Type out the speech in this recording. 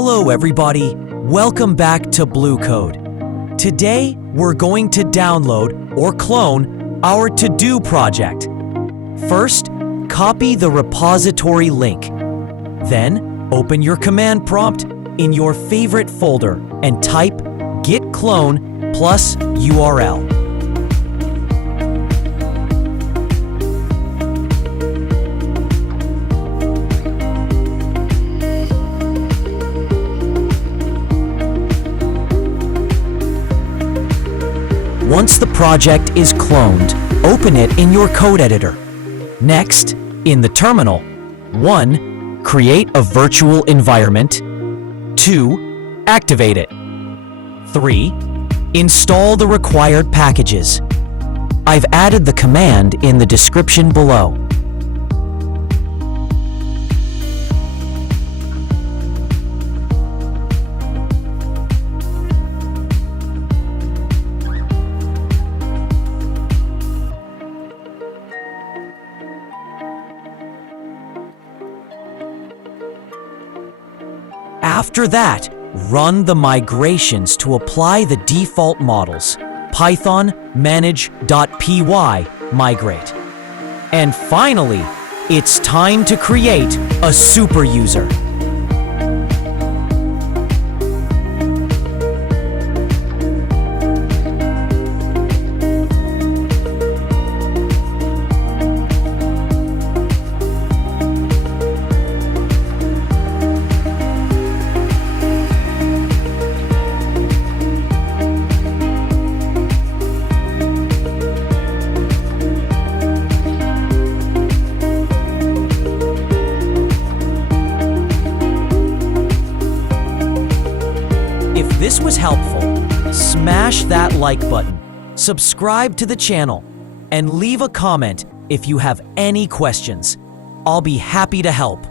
Hello everybody, welcome back to Blue Code. Today we're going to download or clone our to-do project. First, copy the repository link. Then, open your command prompt in your favorite folder and type git clone plus URL. Once the project is cloned, open it in your code editor. Next, in the terminal, 1. Create a virtual environment. 2. Activate it. 3. Install the required packages. I've added the command in the description below. After that, run the migrations to apply the default models. Python manage.py migrate. And finally, it's time to create a super user. If this was helpful, smash that like button, subscribe to the channel, and leave a comment if you have any questions. I'll be happy to help.